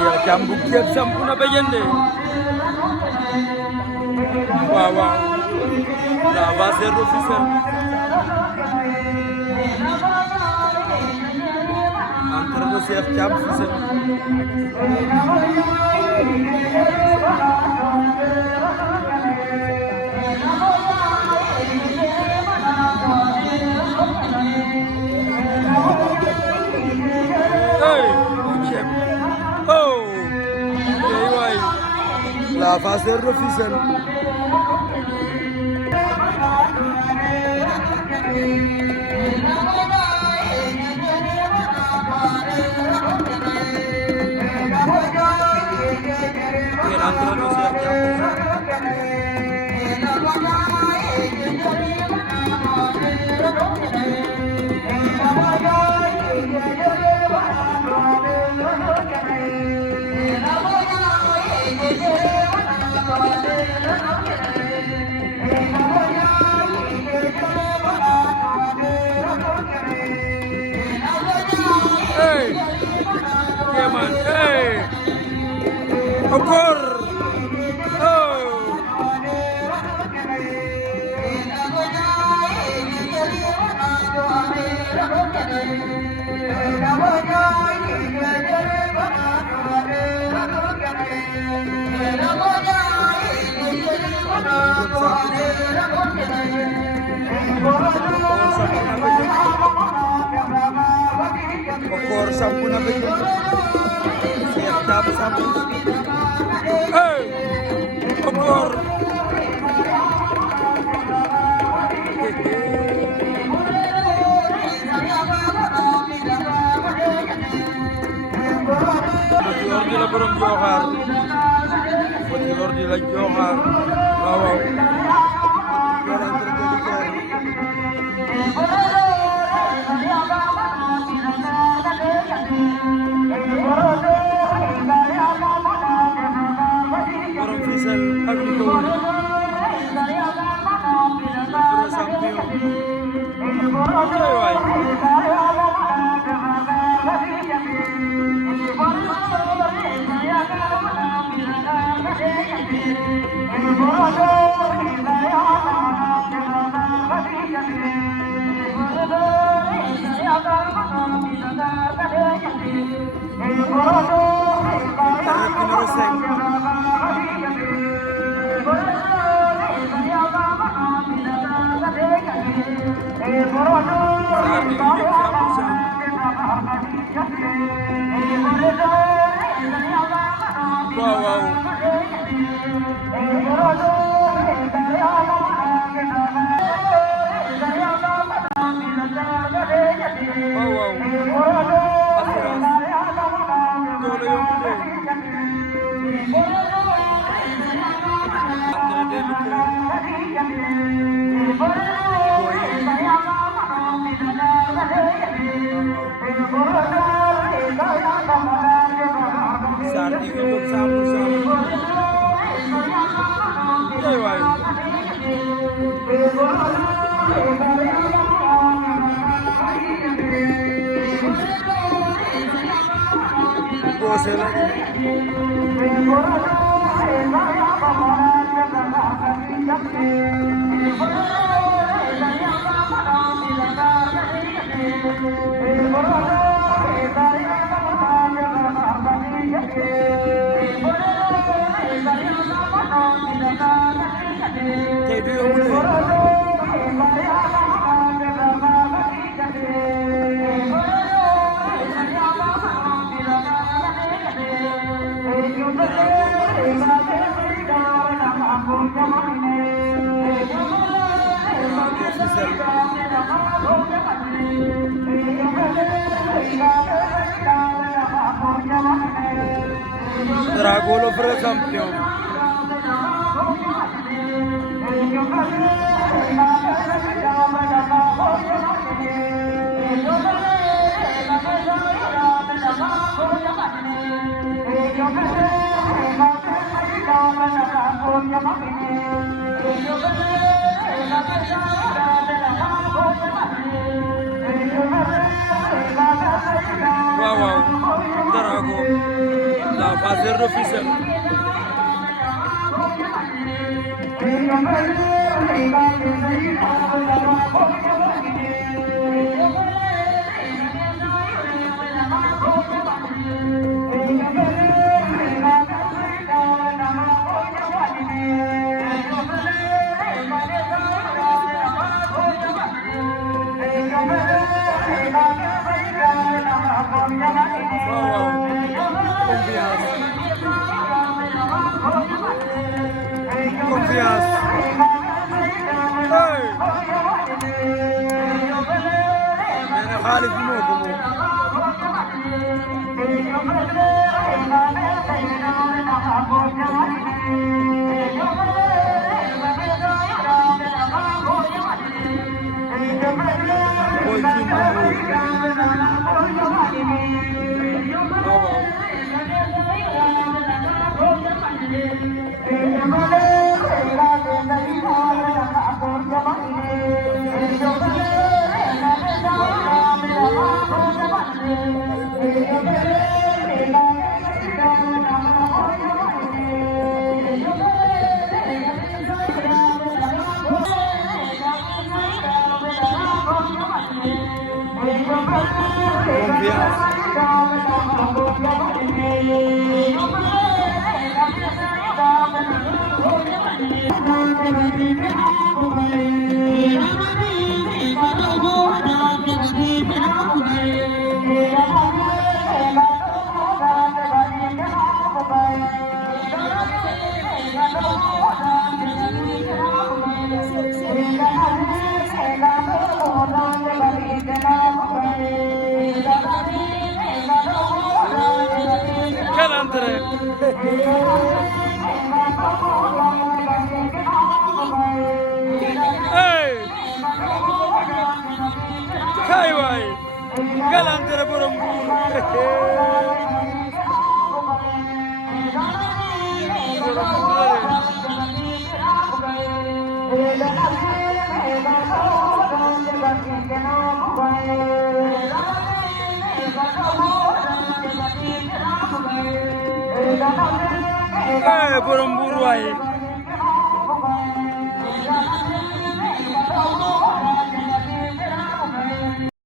Cheikh Thiam bu Kéem samp na ba jënde waaw waaw la vasseur officiel entre le Cheikh Thiam Fissel la vasseur officiel encore Okor sampu na ba yun? Cheikh Thiam sampu. Hey! Okor! Batior di la borom Joxaar. Batior di la Joxaar. Waaw waaw. Borom Fissel ak li ko wër pro champion waay numéro 5 wow wow Sardi untuk sama-sama. Lewat. Bose lagi. Dragolo per esempio. waaw waaw Darago la phase officielle confiance hey nee na xaalis bi moo ko moom boy fi mu quel entrée hey kay waay quel entrée borom borom Mbuur waay